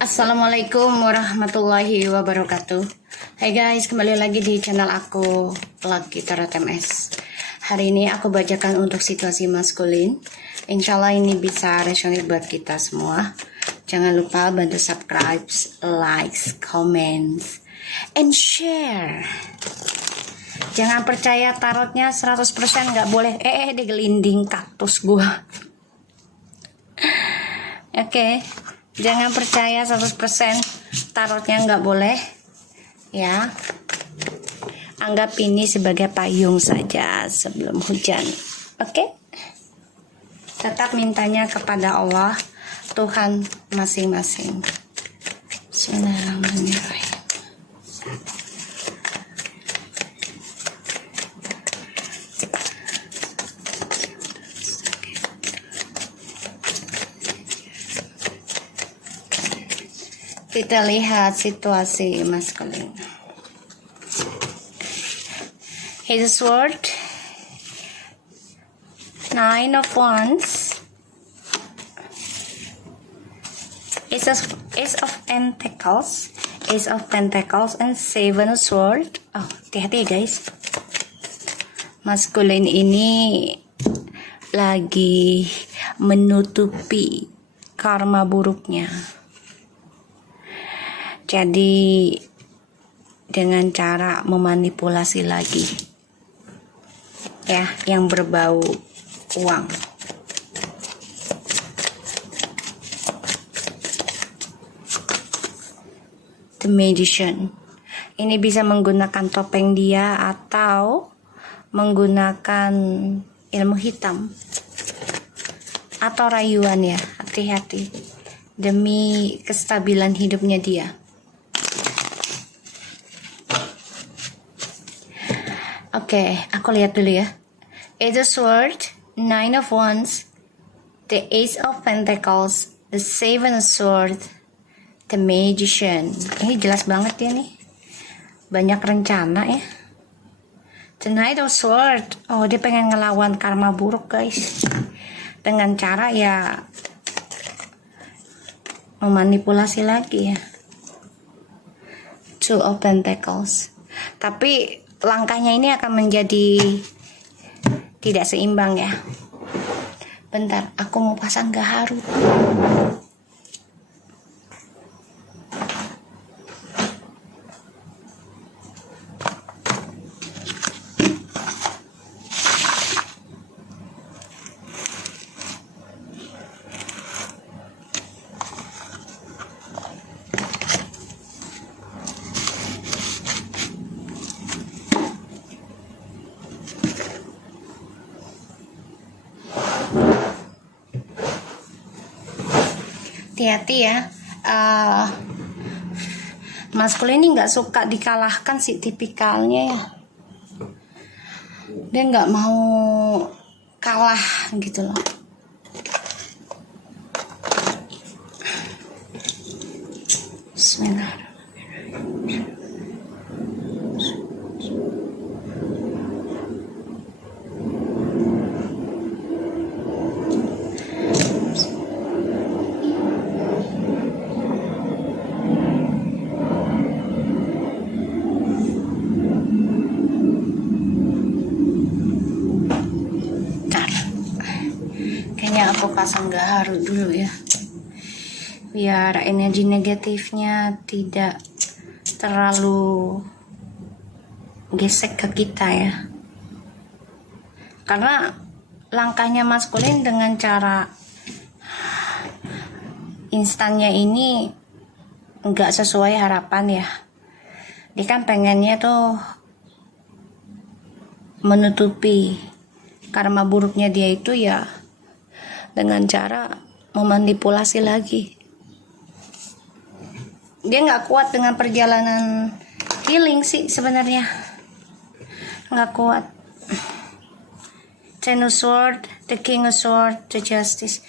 Assalamualaikum warahmatullahi wabarakatuh. Hai guys, kembali lagi di channel aku Lucky Tarot MS. Hari ini aku bacakan untuk situasi maskulin. Insya Allah ini bisa resonate buat kita semua. Jangan lupa bantu subscribe, likes, comments, and share. Jangan percaya tarotnya 100% nggak boleh. Digelinding kaktus gua. Oke. Jangan percaya 100% tarotnya nggak boleh ya. Anggap ini sebagai payung saja sebelum hujan. Oke? Tetap mintanya kepada Allah, Tuhan masing-masing. Bismillahirrahmanirrahim. Kita lihat situasi maskulin. His sword, 9 of Wands, Ace of Pentacles, and 7 of Swords. Oh, hati-hati ya guys. Maskulin ini lagi menutupi karma buruknya. Jadi dengan cara memanipulasi lagi ya, yang berbau uang. The Magician ini bisa menggunakan topeng dia atau menggunakan ilmu hitam atau rayuan ya. Hati-hati demi kestabilan hidupnya dia. Oke, aku lihat dulu ya. Ace of Swords, 9 of Wands, the Ace of Pentacles, the 7 of Swords, the Magician. Ini jelas banget ya nih. Banyak rencana ya. The Knight of Swords. Oh, dia pengen ngelawan karma buruk guys. Dengan cara ya memanipulasi lagi ya. Two of Pentacles. Tapi langkahnya ini akan menjadi tidak seimbang ya. Bentar, aku mau pasang gaharu. Hati-hati ya. Maskulin ini nggak suka dikalahkan sih tipikalnya ya. Dia nggak mau kalah gitu loh. Bismillahirrahmanirrahim. Aku pasang gaharu dulu ya, biar energi negatifnya tidak terlalu gesek ke kita ya. Karena langkahnya maskulin dengan cara instannya ini nggak sesuai harapan ya. Dia kan pengennya tuh menutupi karma buruknya dia itu ya dengan cara memanipulasi lagi. Dia nggak kuat dengan perjalanan healing sih sebenarnya, nggak kuat. Ten of Swords, the King of Swords, the Justice.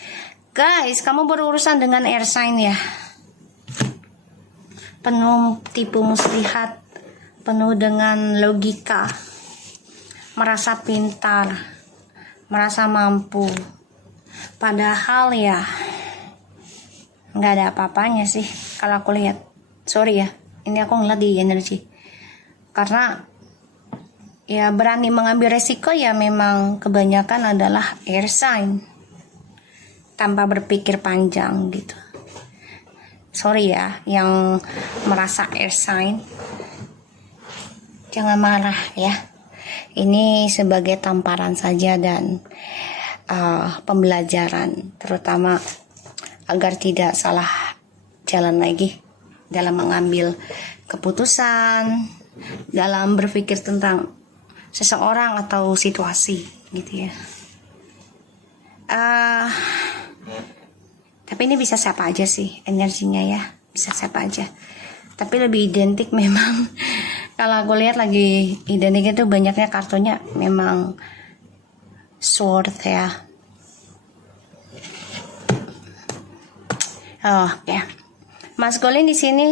Guys, kamu berurusan dengan air sign ya, penuh tipu muslihat, penuh dengan logika, merasa pintar, merasa mampu. Padahal ya nggak ada apa-apanya sih kalau aku lihat. Sorry ya, ini aku ngeliat di energi. Karena ya berani mengambil resiko ya memang kebanyakan adalah air sign. Tanpa berpikir panjang gitu. Sorry ya yang merasa air sign. Jangan marah ya. Ini sebagai tamparan saja dan pembelajaran, terutama agar tidak salah jalan lagi dalam mengambil keputusan, dalam berpikir tentang seseorang atau situasi gitu ya. Tapi ini bisa siapa aja sih energinya ya, bisa siapa aja. Tapi lebih identik memang kalau aku lihat lagi identik itu banyaknya kartunya memang sword ya. Oke. Maskulin di sini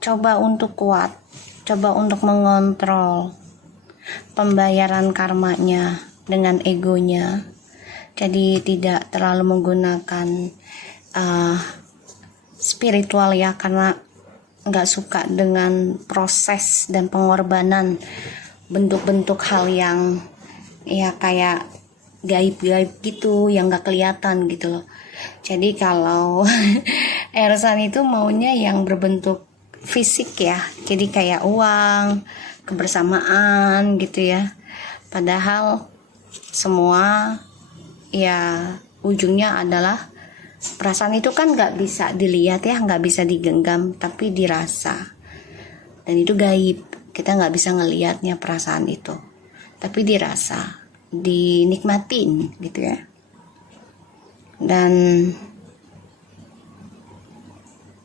coba untuk kuat, coba untuk mengontrol pembayaran karmanya dengan egonya. Jadi tidak terlalu menggunakan spiritual ya, karena nggak suka dengan proses dan pengorbanan bentuk-bentuk hal yang ya kayak gaib-gaib gitu yang nggak kelihatan gitu loh. Jadi kalau Ersan itu maunya yang berbentuk fisik ya, jadi kayak uang, kebersamaan gitu ya. Padahal semua ya ujungnya adalah perasaan itu kan nggak bisa dilihat ya, nggak bisa digenggam, tapi dirasa. Dan itu gaib, kita nggak bisa ngelihatnya perasaan itu, tapi dirasa, dinikmatin gitu ya. Dan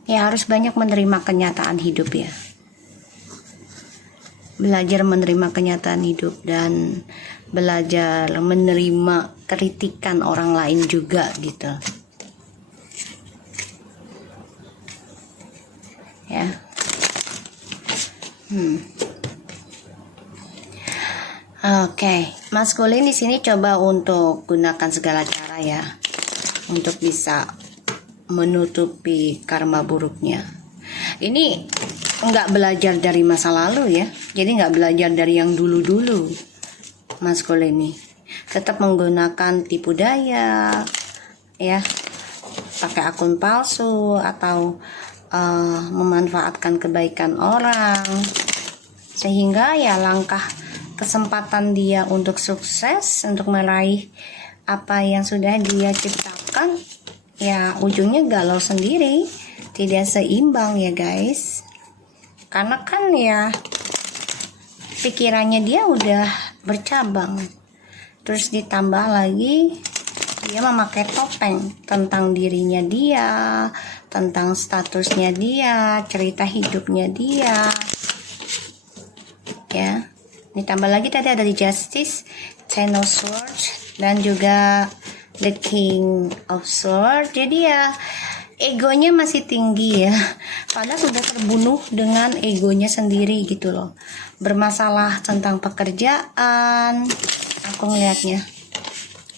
ya harus banyak menerima kenyataan hidup ya. Belajar menerima kenyataan hidup dan belajar menerima kritikan orang lain juga gitu. Ya. Oke, maskulin di sini coba untuk gunakan segala cara ya untuk bisa menutupi karma buruknya. Ini nggak belajar dari masa lalu ya, jadi nggak belajar dari yang dulu-dulu. Maskulin ini tetap menggunakan tipu daya ya, pakai akun palsu atau memanfaatkan kebaikan orang, sehingga ya langkah kesempatan dia untuk sukses, untuk meraih apa yang sudah dia ciptakan ya ujungnya galau sendiri, tidak seimbang ya guys. Karena kan ya pikirannya dia udah bercabang, terus ditambah lagi dia memakai topeng tentang dirinya dia, tentang statusnya dia, cerita hidupnya dia ya. Ditambah lagi tadi ada di Justice, Ten of Swords, dan juga The King of Swords. Jadi ya egonya masih tinggi ya, padahal sudah terbunuh dengan egonya sendiri gitu loh. Bermasalah tentang pekerjaan aku ngelihatnya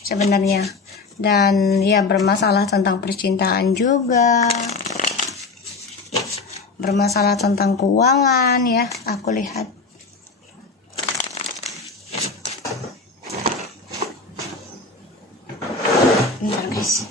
sebenarnya, dan ya bermasalah tentang percintaan juga, bermasalah tentang keuangan ya aku lihat. Bentar guys.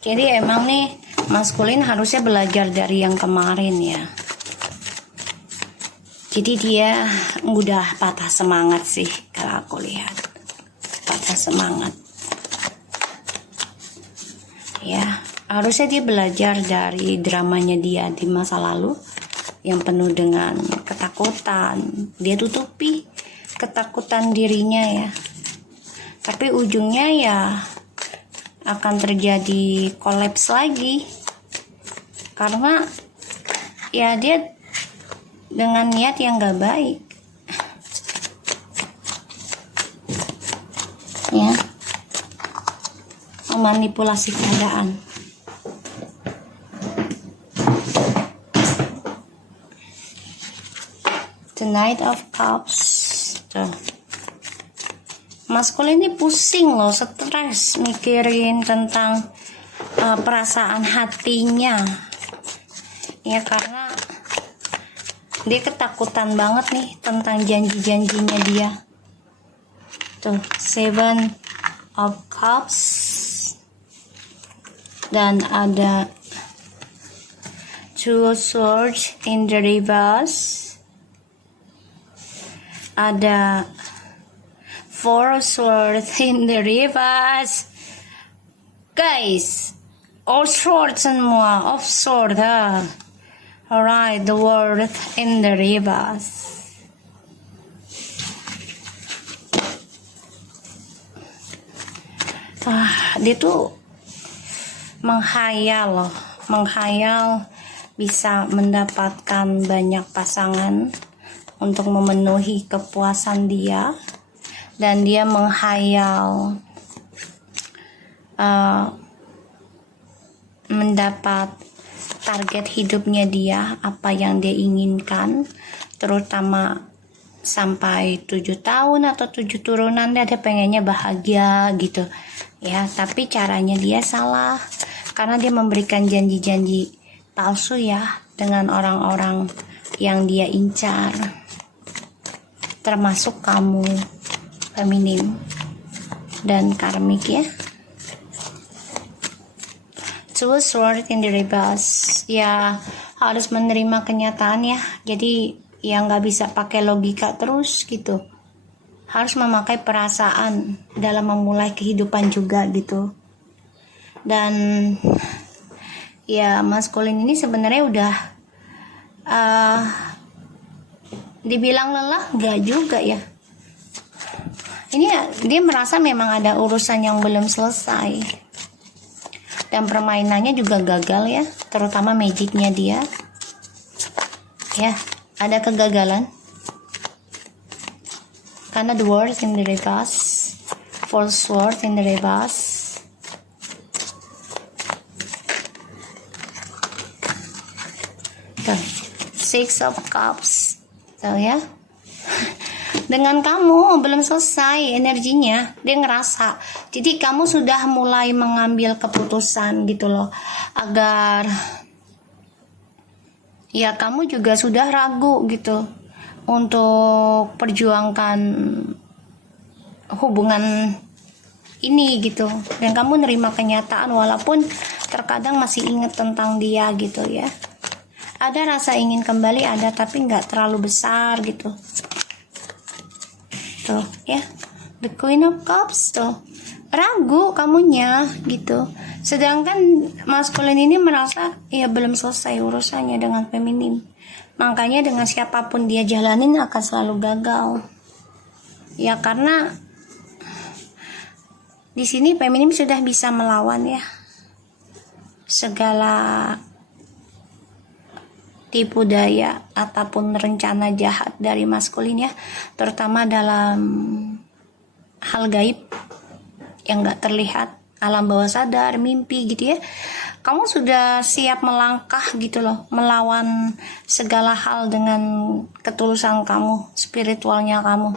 Jadi emang nih maskulin harusnya belajar dari yang kemarin ya. Jadi dia udah patah semangat sih kalau aku lihat. Patah semangat. Ya, harusnya dia belajar dari dramanya dia di masa lalu yang penuh dengan ketakutan. Dia tutupi ketakutan dirinya ya. Tapi ujungnya ya akan terjadi kolaps lagi, karena ya dia dengan niat yang gak baik ya, memanipulasi keadaan. The Knight of Cups. Tuh. Maskulin ini pusing loh, stres mikirin tentang perasaan hatinya. Ya karena dia ketakutan banget nih tentang janji-janjinya dia. Tuh, Seven of Cups. Dan ada Two Swords in the reverse. Ada Four Swords in the reverse. Guys, all swords semua, of sword. Alright, the World in the reverse. Dia tuh menghayal loh, menghayal bisa mendapatkan banyak pasangan untuk memenuhi kepuasan dia, dan dia menghayal mendapat target hidupnya dia, apa yang dia inginkan, terutama sampai 7 tahun atau 7 turunan dia pengennya bahagia gitu ya. Tapi caranya dia salah karena dia memberikan janji-janji palsu ya dengan orang-orang yang dia incar, termasuk kamu feminim dan karmik ya. Two Swords in the reverse, ya harus menerima kenyataan ya. Jadi ya nggak bisa pakai logika terus gitu, harus memakai perasaan dalam memulai kehidupan juga gitu. Dan ya maskulin ini sebenarnya udah dibilang lelah nggak juga ya. Ini ya, dia merasa memang ada urusan yang belum selesai dan permainannya juga gagal ya, terutama magicnya dia ya, ada kegagalan karena the World in the reverse, Four Swords in the reverse. Tuh, Six of Cups. Tuh ya, dengan kamu belum selesai energinya, dia ngerasa. Jadi kamu sudah mulai mengambil keputusan gitu loh, agar ya kamu juga sudah ragu gitu untuk perjuangkan hubungan ini gitu. Dan kamu nerima kenyataan walaupun terkadang masih ingat tentang dia gitu ya. Ada rasa ingin kembali ada, tapi nggak terlalu besar gitu. Tuh ya, the Queen of Cups tuh, ragu kamunya gitu. Sedangkan maskulin ini merasa ya belum selesai urusannya dengan feminim, makanya dengan siapapun dia jalanin akan selalu gagal ya, karena di sini feminim sudah bisa melawan ya segala tipu daya ataupun rencana jahat dari maskulin ya, terutama dalam hal gaib yang gak terlihat, alam bawah sadar, mimpi gitu ya. Kamu sudah siap melangkah gitu loh, melawan segala hal dengan ketulusan kamu, spiritualnya kamu.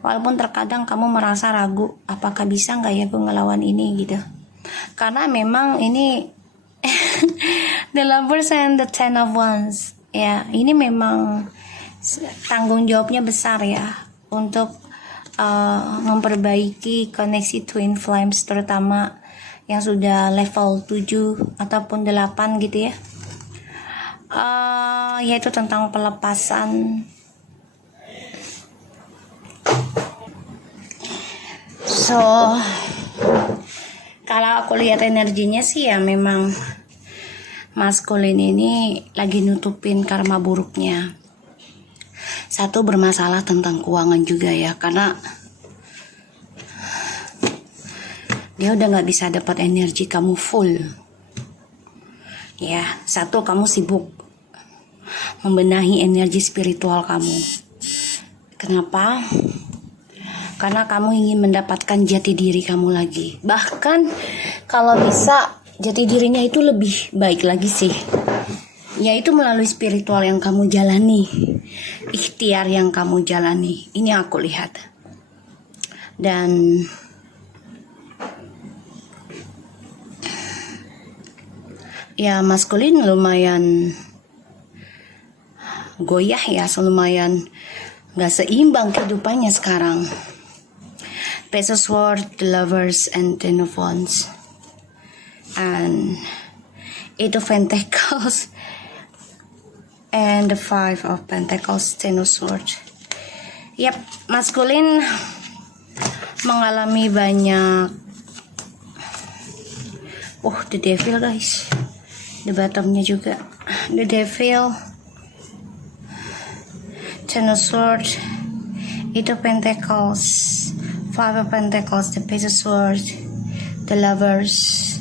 Walaupun terkadang kamu merasa ragu, apakah bisa gak ya gue ngelawan ini gitu. Karena memang ini the Lovers and the Ten of Wands ya, ini memang tanggung jawabnya besar ya untuk memperbaiki koneksi Twin Flames, terutama yang sudah level 7 ataupun 8 gitu ya, yaitu tentang pelepasan. So kalau aku lihat energinya sih ya memang maskulin ini lagi nutupin karma buruknya. Satu, bermasalah tentang keuangan juga ya, karena dia udah gak bisa dapat energi kamu full ya. Satu, kamu sibuk membenahi energi spiritual kamu. Kenapa? Karena kamu ingin mendapatkan jati diri kamu lagi. Bahkan kalau bisa jati dirinya itu lebih baik lagi sih yaitu melalui spiritual yang kamu jalani, ikhtiar yang kamu jalani. Ini aku lihat. Dan ya, maskulin lumayan goyah ya, lumayan gak seimbang kehidupannya sekarang. Page of Swords, the Lovers, and Ten of Wands, and Eight of Pentacles, and the Five of Pentacles, Ten of Swords. Yap, maskulin mengalami banyak. Oh, the Devil guys, di bottomnya juga the Devil, Ten of Swords, Eight of Pentacles, Five of Pentacles, the Page of Swords, the Lovers,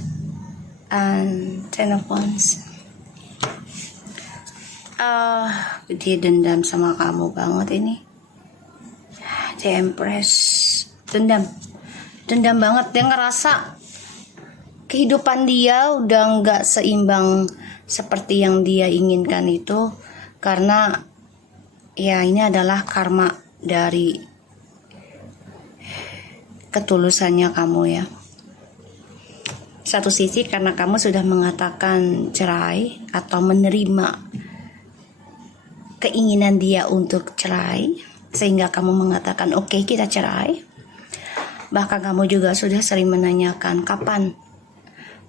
and Ten of Wands. Dia dendam sama kamu banget ini. The Empress, dendam banget. Dia ngerasa kehidupan dia udah nggak seimbang seperti yang dia inginkan itu, karena ya ini adalah karma dari ketulusannya kamu ya. Satu sisi karena kamu sudah mengatakan cerai atau menerima keinginan dia untuk cerai, sehingga kamu mengatakan oke, kita cerai. Bahkan kamu juga sudah sering menanyakan kapan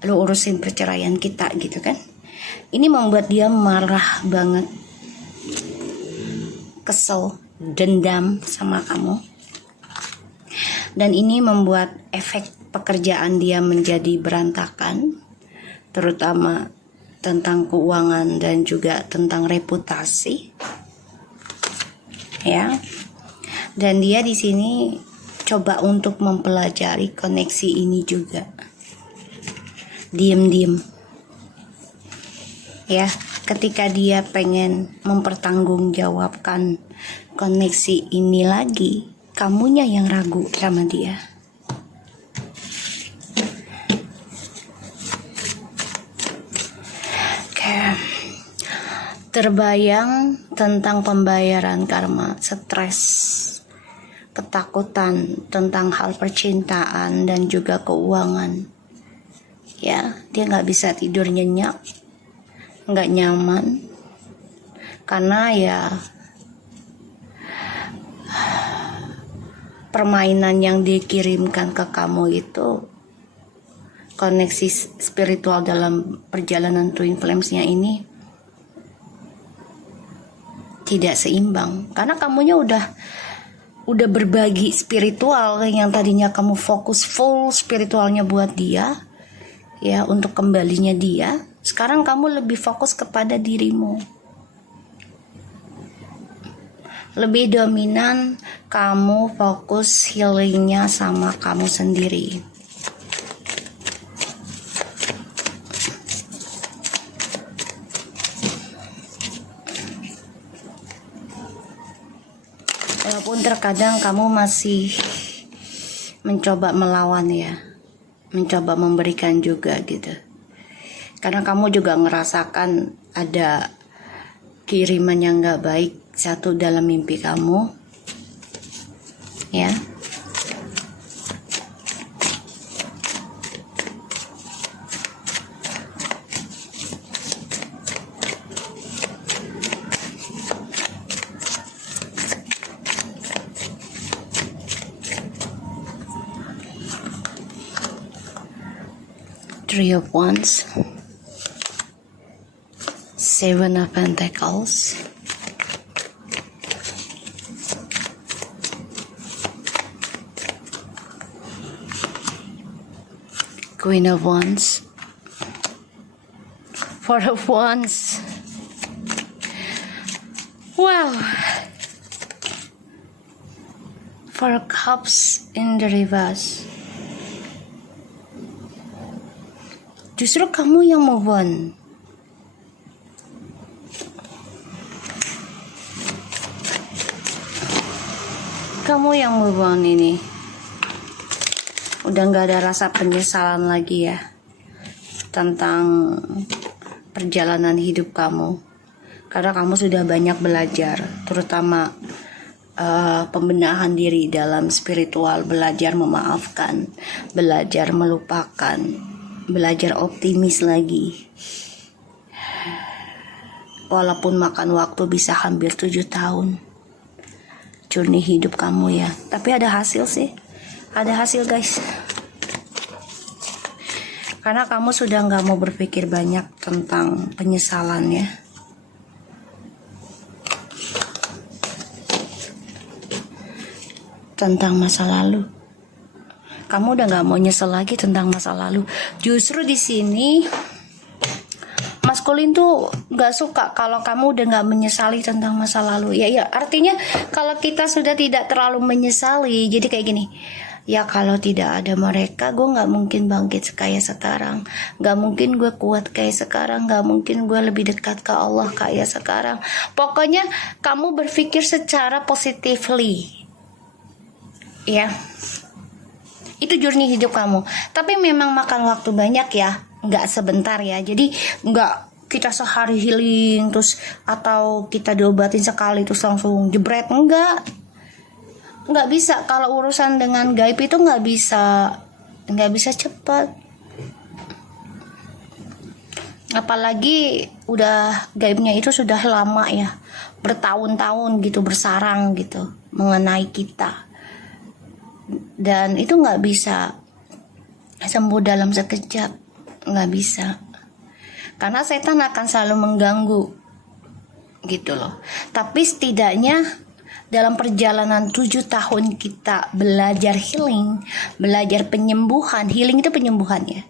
lu urusin perceraian kita gitu kan. Ini membuat dia marah banget, kesel, dendam sama kamu. Dan ini membuat efek pekerjaan dia menjadi berantakan, terutama tentang keuangan dan juga tentang reputasi. Ya. Dan dia di sini coba untuk mempelajari koneksi ini juga. Diam-diam. Ya, ketika dia pengen mempertanggungjawabkan koneksi ini lagi, kamunya yang ragu sama dia. Oke. Terbayang tentang pembayaran karma, stres, ketakutan tentang hal percintaan dan juga keuangan. Ya, dia nggak bisa tidur nyenyak, nggak nyaman, karena ya permainan yang dikirimkan ke kamu itu, koneksi spiritual dalam perjalanan Twin Flames-nya ini tidak seimbang. Karena kamunya udah berbagi spiritual, yang tadinya kamu fokus full spiritualnya buat dia, ya, untuk kembalinya dia. Sekarang kamu lebih fokus kepada dirimu. Lebih dominan kamu fokus healingnya sama kamu sendiri. Walaupun terkadang kamu masih mencoba melawan ya, mencoba memberikan juga gitu. Karena kamu juga ngerasakan ada kiriman yang gak baik satu dalam mimpi kamu, ya. Three of Wands, Seven of Pentacles, Queen of Wands, Four of Wands. Wow. Four Cups in the reverse. Justru kamu yang move on. Kamu yang move on ini. Udah gak ada rasa penyesalan lagi ya tentang perjalanan hidup kamu. Karena kamu sudah banyak belajar, terutama pembenahan diri dalam spiritual, belajar memaafkan, belajar melupakan, belajar optimis lagi. Walaupun makan waktu bisa hampir 7 tahun journey hidup kamu ya, tapi ada hasil sih, ada hasil guys. Karena kamu sudah gak mau berpikir banyak tentang penyesalan ya. Tentang masa lalu. Kamu udah gak mau nyesel lagi tentang masa lalu. Justru di sini maskulin tuh gak suka kalau kamu udah gak menyesali tentang masa lalu. Ya artinya kalau kita sudah tidak terlalu menyesali, jadi kayak gini. Ya kalau tidak ada mereka, gue gak mungkin bangkit kayak sekarang. Gak mungkin gue kuat kayak sekarang. Gak mungkin gue lebih dekat ke Allah kayak sekarang. Pokoknya kamu berpikir secara positively. Ya, itu journey hidup kamu. Tapi memang makan waktu banyak ya, nggak sebentar ya. Jadi nggak kita sehari healing terus atau kita diobatin sekali terus langsung jebret, nggak bisa. Kalau urusan dengan gaib itu nggak bisa cepat. Apalagi udah gaibnya itu sudah lama ya, bertahun-tahun gitu bersarang gitu mengenai kita. Dan itu nggak bisa sembuh dalam sekejap, nggak bisa, karena setan akan selalu mengganggu gitu loh. Tapi setidaknya dalam perjalanan 7 tahun kita belajar healing, belajar penyembuhan. Healing itu penyembuhan ya.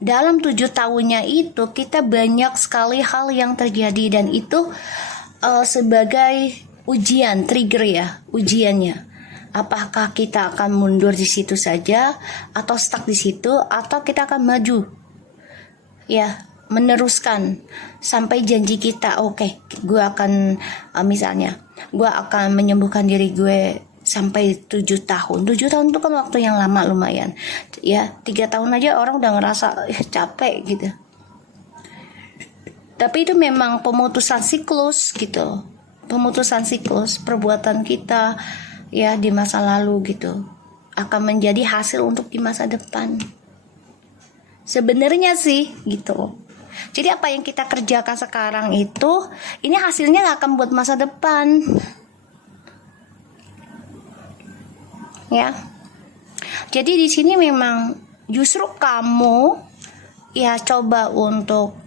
Dalam 7 tahunnya itu kita banyak sekali hal yang terjadi, dan itu sebagai ujian, trigger ya, ujiannya. Apakah kita akan mundur di situ saja atau stuck di situ, atau kita akan maju ya, meneruskan sampai janji kita. Oke, gue akan misalnya gue akan menyembuhkan diri gue sampai 7 tahun. 7 tahun itu kan waktu yang lama lumayan ya. 3 tahun aja orang udah ngerasa capek gitu. Tapi itu memang pemutusan siklus gitu, pemutusan siklus perbuatan kita ya di masa lalu gitu, akan menjadi hasil untuk di masa depan sebenarnya sih gitu. Jadi apa yang kita kerjakan sekarang itu, ini hasilnya gak akan buat masa depan ya. Jadi di sini memang justru kamu ya coba untuk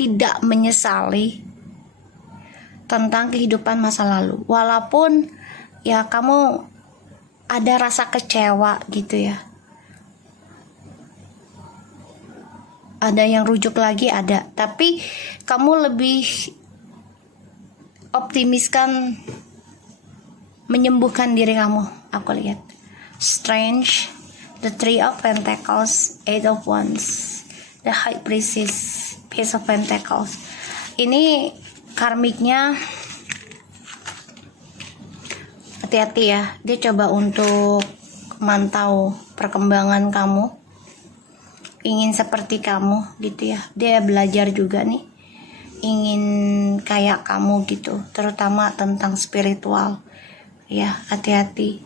tidak menyesali tentang kehidupan masa lalu, walaupun ya kamu ada rasa kecewa gitu ya. Ada yang rujuk lagi, ada, tapi kamu lebih optimiskan menyembuhkan diri kamu. Aku lihat Strange, the Three of Pentacles, Eight of Wands, the High Priestess, Page of Pentacles. Ini karmiknya hati-hati ya, dia coba untuk mantau perkembangan kamu, ingin seperti kamu gitu ya. Dia belajar juga nih, ingin kayak kamu gitu, terutama tentang spiritual ya. Hati-hati,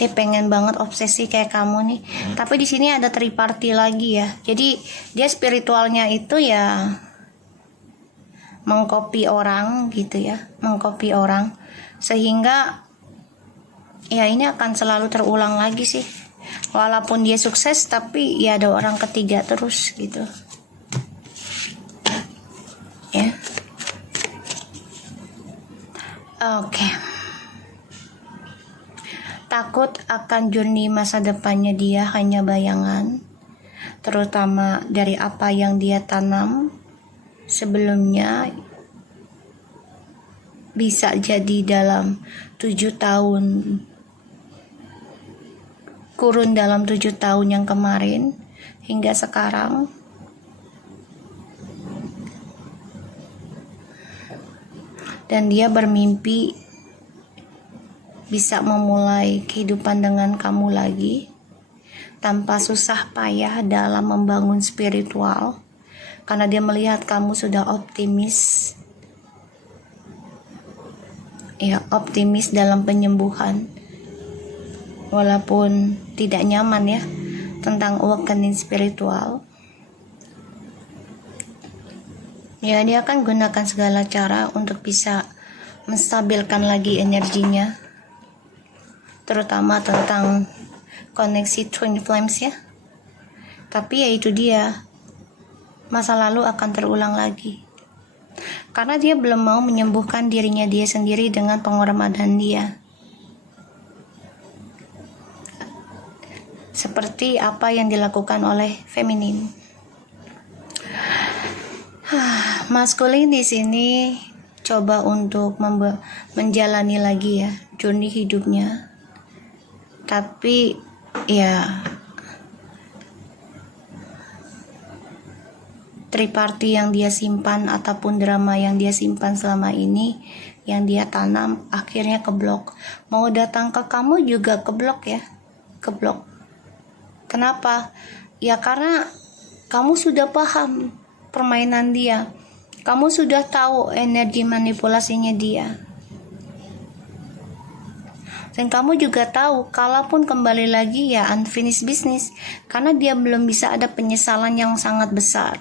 dia pengen banget obsesi kayak kamu nih. Tapi di sini ada triparty lagi ya, jadi dia spiritualnya itu ya mengcopy orang gitu ya, mengcopy orang, sehingga ya ini akan selalu terulang lagi sih. Walaupun dia sukses, tapi ya ada orang ketiga terus gitu ya. Oke. Takut akan journey masa depannya dia hanya bayangan, terutama dari apa yang dia tanam sebelumnya. Bisa jadi dalam 7 tahun, kurun dalam 7 tahun yang kemarin hingga sekarang, dan dia bermimpi bisa memulai kehidupan dengan kamu lagi. tanpa susah payah dalam membangun spiritual, karena dia melihat kamu sudah optimis, ya, optimis dalam penyembuhan, walaupun tidak nyaman ya, tentang awakening spiritual. Ya, dia akan gunakan segala cara untuk bisa menstabilkan lagi energinya, terutama tentang koneksi twin flames ya. Tapi ya itu dia, masa lalu akan terulang lagi, karena dia belum mau menyembuhkan dirinya dia sendiri dengan pengorbanan dia, seperti apa yang dilakukan oleh feminin. Maskulin di sini coba untuk menjalani lagi ya journey hidupnya, tapi ya triparty yang dia simpan ataupun drama yang dia simpan selama ini, yang dia tanam, akhirnya keblok. Mau datang ke kamu juga keblok ya, keblok. Kenapa? Ya karena kamu sudah paham permainan dia, kamu sudah tahu energi manipulasinya dia, dan kamu juga tahu kalaupun kembali lagi ya unfinished business, karena dia belum bisa ada penyesalan yang sangat besar,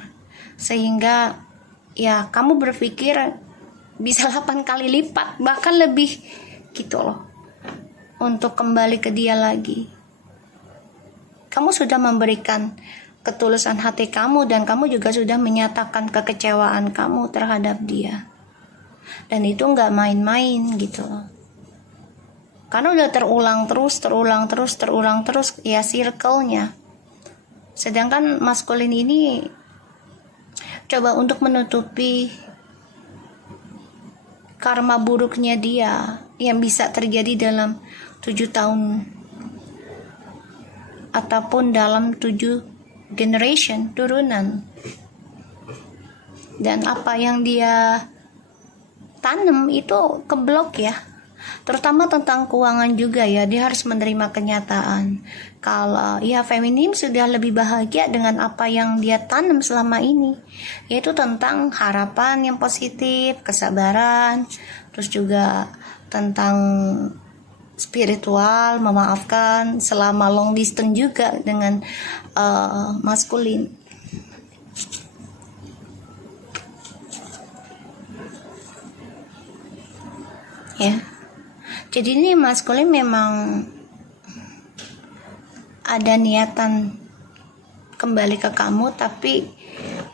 sehingga ya kamu berpikir bisa 8 kali lipat bahkan lebih gitu loh untuk kembali ke dia lagi. Kamu sudah memberikan ketulusan hati kamu, dan kamu juga sudah menyatakan kekecewaan kamu terhadap dia, dan itu nggak main-main gitu, karena udah terulang terus ya circle-nya. Sedangkan maskulin ini coba untuk menutupi karma buruknya dia yang bisa terjadi dalam 7 tahun ataupun dalam 7 generation turunan, dan apa yang dia tanam itu keblok ya, terutama tentang keuangan juga ya. Dia harus menerima kenyataan kalau ya feminim sudah lebih bahagia dengan apa yang dia tanam selama ini, yaitu tentang harapan yang positif, kesabaran, terus juga tentang spiritual, memaafkan selama long distance juga dengan maskulin. Ya, jadi ini maskulin memang ada niatan kembali ke kamu, tapi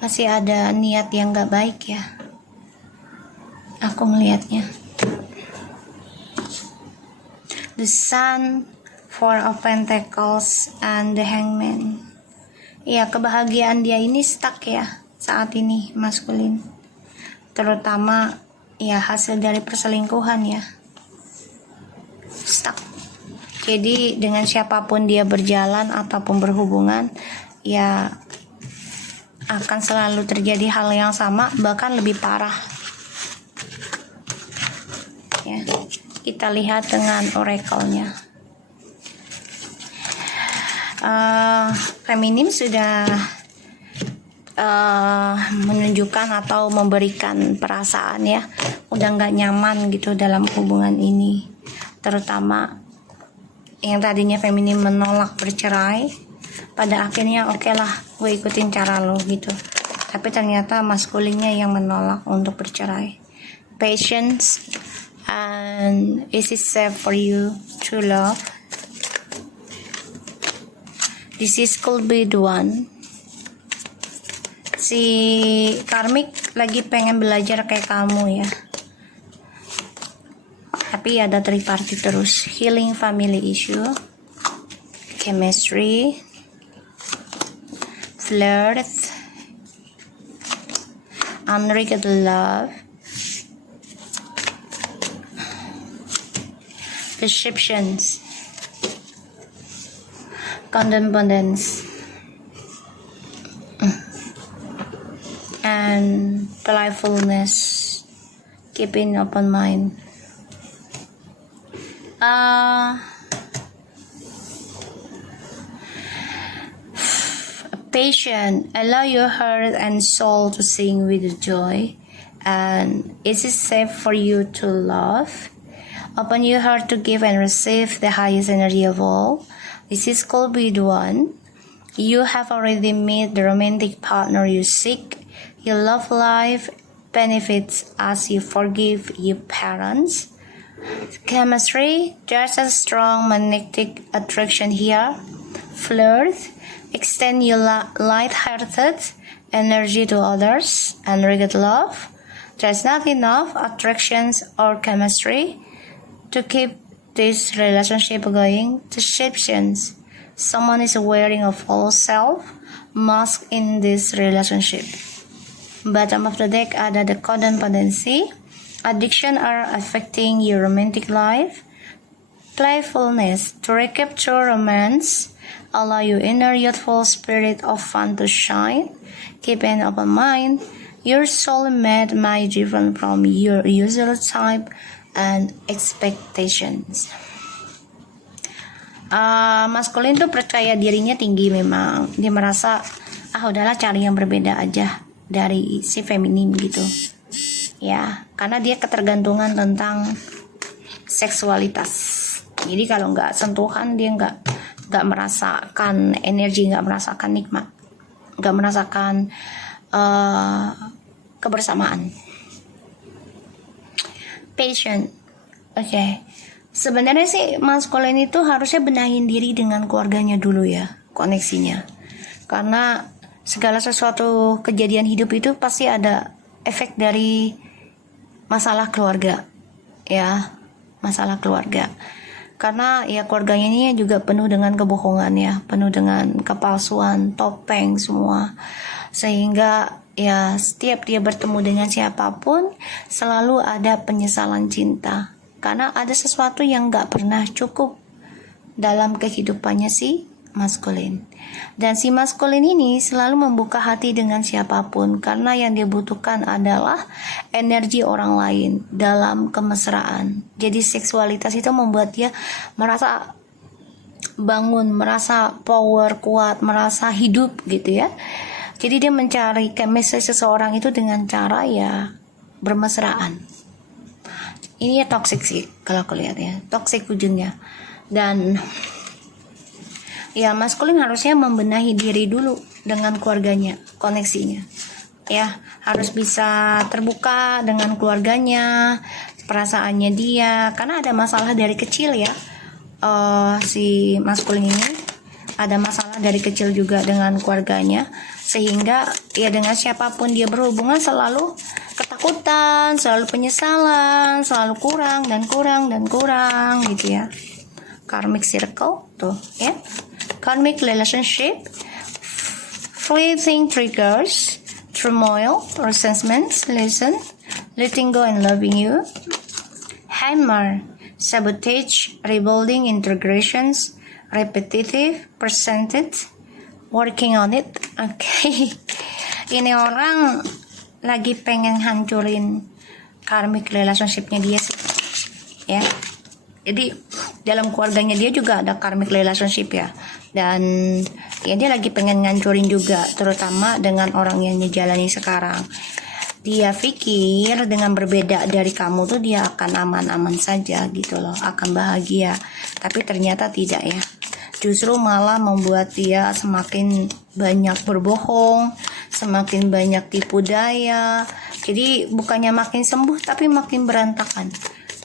masih ada niat yang gak baik ya, aku melihatnya. The Sun, Four of Pentacles, and the Hangman. Ya, kebahagiaan dia ini stuck ya saat ini maskulin, terutama ya hasil dari perselingkuhan ya, stuck. Jadi dengan siapapun dia berjalan ataupun berhubungan, ya akan selalu terjadi hal yang sama, bahkan lebih parah ya. Kita lihat dengan oracle-nya. Feminim sudah menunjukkan atau memberikan perasaan ya, udah nggak nyaman gitu dalam hubungan ini, terutama yang tadinya feminim menolak bercerai, pada akhirnya oke lah gue ikutin cara lo gitu, tapi ternyata maskulinnya yang menolak untuk bercerai. Patience, and is it safe for you to love? This is could be the one. Si karmik lagi pengen belajar kayak kamu ya, tapi ada triparty terus. Healing family issue, chemistry, flirt, unrequited love, perceptions, codependence, and playfulness, keeping open mind. Patient, allow your heart and soul to sing with joy. And is it safe for you to love? Open your heart to give and receive the highest energy of all. This is called with one. You have already met the romantic partner you seek. Your love life benefits as you forgive your parents. Chemistry, there's a strong magnetic attraction here. Flirt, extend your light-hearted energy to others and regard love. There's not enough attractions or chemistry to keep this relationship going. Deceptions. Someone is wearing a false self mask in this relationship. Bottom of the deck ada the codependency. Addiction are affecting your romantic life. Playfulness. To recapture romance, allow your inner youthful spirit of fun to shine. Keep an open mind. Your soulmate might different from your usual type and expectations. Maskulin tuh percaya dirinya tinggi memang. Dia merasa, udahlah cari yang berbeda aja dari si feminim gitu. Ya, karena dia ketergantungan tentang seksualitas. Jadi kalau nggak sentuhan dia nggak merasakan energi, nggak merasakan nikmat, nggak merasakan kebersamaan. Patient, oke. Sebenarnya sih maskulin itu harusnya benahin diri dengan keluarganya dulu ya, koneksinya. Karena segala sesuatu kejadian hidup itu pasti ada efek dari masalah keluarga, ya, masalah keluarga. Karena ya keluarganya ini juga penuh dengan kebohongan ya, penuh dengan kepalsuan, topeng semua. Sehingga ya setiap dia bertemu dengan siapapun selalu ada penyesalan cinta. Karena ada sesuatu yang gak pernah cukup dalam kehidupannya si maskulin. Dan si maskulin ini selalu membuka hati dengan siapapun karena yang dia butuhkan adalah energi orang lain dalam kemesraan. Jadi seksualitas itu membuat dia merasa bangun, merasa power, kuat, merasa hidup gitu ya. Jadi dia mencari chemistry seseorang itu dengan cara ya bermesraan. Ini ya toxic sih kalau aku lihat ya, toxic ujungnya. Dan ya maskulin harusnya membenahi diri dulu dengan keluarganya, koneksinya. Ya, harus bisa terbuka dengan keluarganya, perasaannya dia. Karena ada masalah dari kecil ya. Si maskulin ini ada masalah dari kecil juga dengan keluarganya. Sehingga ya dengan siapapun dia berhubungan selalu ketakutan, selalu penyesalan, selalu kurang gitu ya. Karmic circle tuh ya. Karmic relationship, fleeting triggers, turmoil, resentments, letting go and loving you. Hammer, sabotage, rebuilding, integrations, repetitive, percentage, working on it. Okay. Ini orang lagi pengen hancurin karmic relationshipnya dia sih. Ya. Jadi dalam keluarganya dia juga ada karmic relationship ya. Dan ya dia lagi pengen ngancurin juga, terutama dengan orang yang dijalani sekarang. Dia pikir dengan berbeda dari kamu tuh dia akan aman-aman saja gitu loh, akan bahagia. Tapi ternyata tidak ya. Justru malah membuat dia semakin banyak berbohong, semakin banyak tipu daya. Jadi bukannya makin sembuh tapi makin berantakan.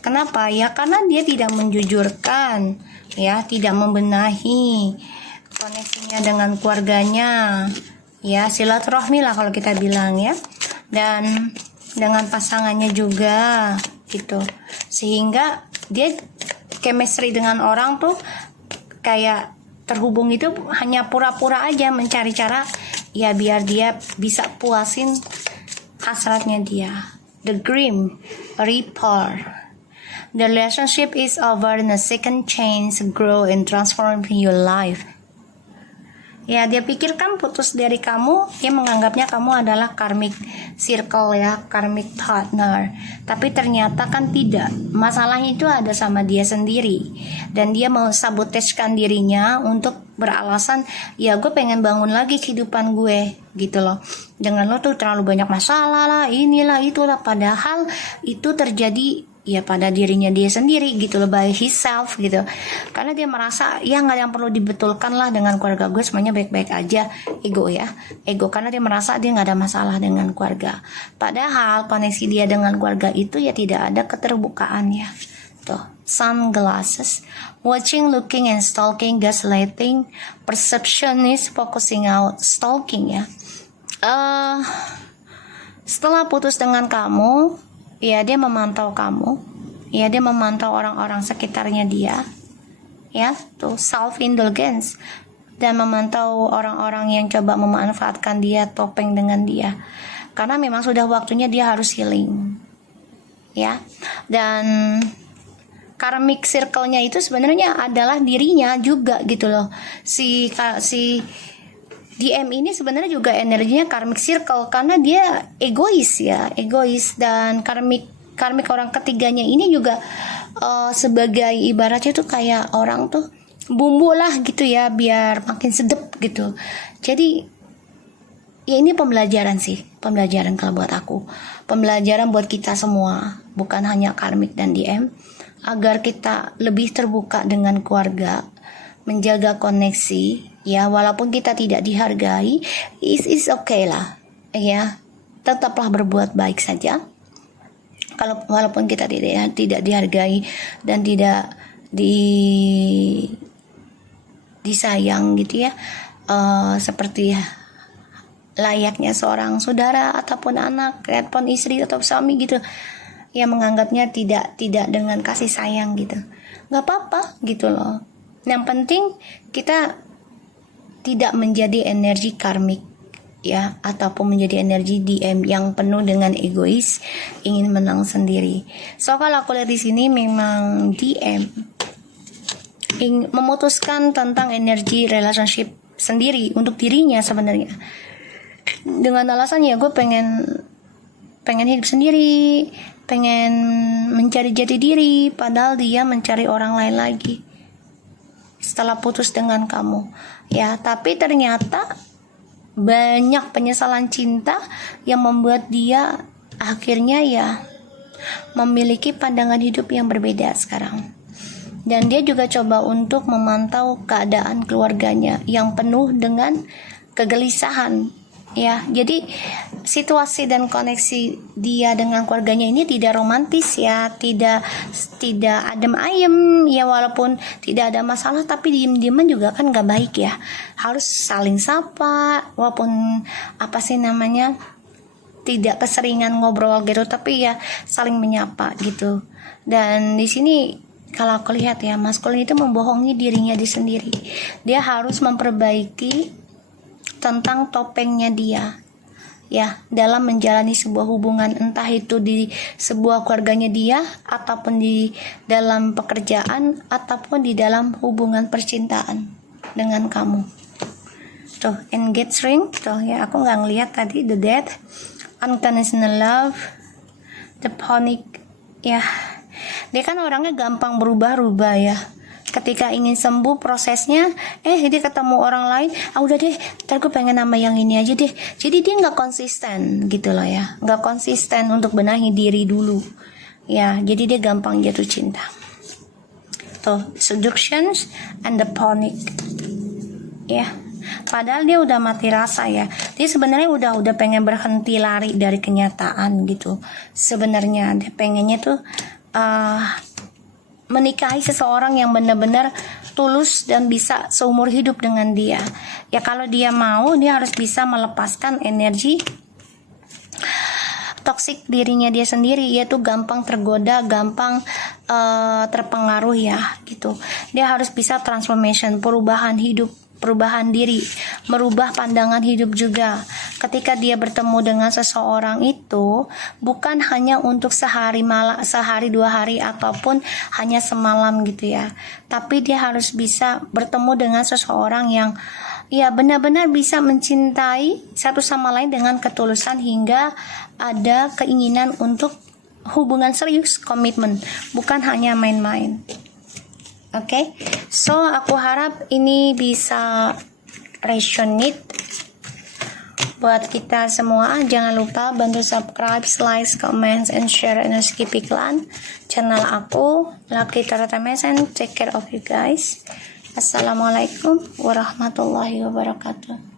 Kenapa? Ya karena dia tidak menjujurkan, ya, tidak membenahi koneksinya dengan keluarganya. Ya, silaturahmi lah kalau kita bilang ya. Dan dengan pasangannya juga gitu. Sehingga dia chemistry dengan orang tuh kayak terhubung itu hanya pura-pura aja mencari cara ya biar dia bisa puasin hasratnya dia. The Grim Reaper. The relationship is over and a second chance grow and transform your life. Ya, dia pikirkan putus dari kamu, dia menganggapnya kamu adalah karmic circle ya, karmic partner. Tapi ternyata kan tidak. Masalahnya itu ada sama dia sendiri. Dan dia mau saboteskan dirinya untuk beralasan, ya gue pengen bangun lagi kehidupan gue gitu loh. Dengan lo tuh terlalu banyak masalah lah, inilah itulah. Padahal itu terjadi ya pada dirinya dia sendiri gitu loh, by himself gitu, karena dia merasa ya nggak ada yang perlu dibetulkan lah dengan keluarga gue, semuanya baik-baik aja. Ego karena dia merasa dia nggak ada masalah dengan keluarga, padahal koneksi dia dengan keluarga itu ya tidak ada keterbukaannya. Tuh, sunglasses, watching, looking, and stalking, gaslighting, perceptionist, focusing out, stalking ya. Setelah putus dengan kamu, ya dia memantau kamu, ya dia memantau orang-orang sekitarnya dia, ya tuh self indulgence, dan memantau orang-orang yang coba memanfaatkan dia, topeng dengan dia, karena memang sudah waktunya dia harus healing, ya. Dan karmic circle-nya itu sebenarnya adalah dirinya juga gitu loh. Si DM ini sebenarnya juga energinya karmic circle, karena dia egois dan karmic orang ketiganya ini juga sebagai ibaratnya tuh kayak orang tuh bumbu lah gitu ya, biar makin sedep gitu. Jadi ya ini pembelajaran kalau buat aku, pembelajaran buat kita semua, bukan hanya karmic dan DM, agar kita lebih terbuka dengan keluarga, menjaga koneksi ya, walaupun kita tidak dihargai, is okay lah ya, tetaplah berbuat baik saja. Kalau walaupun kita tidak dihargai dan tidak disayang gitu ya, seperti layaknya seorang saudara ataupun anak ataupun istri atau suami gitu ya, menganggapnya tidak dengan kasih sayang gitu, nggak apa-apa gitu loh. Yang penting kita tidak menjadi energi karmik ya, ataupun menjadi energi DM yang penuh dengan egois, ingin menang sendiri. So kalau aku lihat di sini memang DM memutuskan tentang energi relationship sendiri untuk dirinya sebenarnya, dengan alasan ya gue pengen hidup sendiri, pengen mencari jati diri, padahal dia mencari orang lain lagi setelah putus dengan kamu ya. Tapi ternyata banyak penyesalan cinta yang membuat dia akhirnya ya memiliki pandangan hidup yang berbeda sekarang. Dan dia juga coba untuk memantau keadaan keluarganya yang penuh dengan kegelisahan ya. Jadi situasi dan koneksi dia dengan keluarganya ini tidak romantis ya, tidak adem ayem ya, walaupun tidak ada masalah tapi diem-dieman juga kan gak baik ya. Harus saling sapa, walaupun tidak keseringan ngobrol gitu, tapi ya saling menyapa gitu. Dan di sini kalau aku lihat ya, maskulin itu membohongi dirinya sendiri. Dia harus memperbaiki tentang topengnya dia ya, dalam menjalani sebuah hubungan, entah itu di sebuah keluarganya dia, ataupun di dalam pekerjaan, ataupun di dalam hubungan percintaan dengan kamu. Tuh, engage ring tuh ya, aku nggak ngeliat tadi the death, unconditional love, the panic ya. Dia kan orangnya gampang berubah-ubah ya. Ketika ingin sembuh prosesnya, dia ketemu orang lain, udah deh, ntar gue pengen nama yang ini aja deh. Jadi dia nggak konsisten gitu loh ya, nggak konsisten untuk benahi diri dulu ya. Jadi dia gampang jatuh cinta. Tuh, seductions and the panic ya. Padahal dia udah mati rasa ya. Dia sebenarnya udah pengen berhenti lari dari kenyataan gitu. Sebenarnya dia pengennya tuh menikahi seseorang yang benar-benar tulus dan bisa seumur hidup dengan dia. Ya kalau dia mau, dia harus bisa melepaskan energi toksik dirinya dia sendiri, yaitu gampang tergoda, gampang terpengaruh ya gitu. Dia harus bisa transformation, perubahan hidup, perubahan diri, merubah pandangan hidup juga. Ketika dia bertemu dengan seseorang itu bukan hanya untuk sehari 2 hari ataupun hanya semalam gitu ya, tapi dia harus bisa bertemu dengan seseorang yang ya benar-benar bisa mencintai satu sama lain dengan ketulusan hingga ada keinginan untuk hubungan serius, komitmen, bukan hanya main-main. Oke, so aku harap ini bisa resonate buat kita semua. Jangan lupa bantu subscribe, like, comment, and share, and skip iklan channel aku, Lucky TMS, and take care of you guys. Assalamualaikum warahmatullahi wabarakatuh.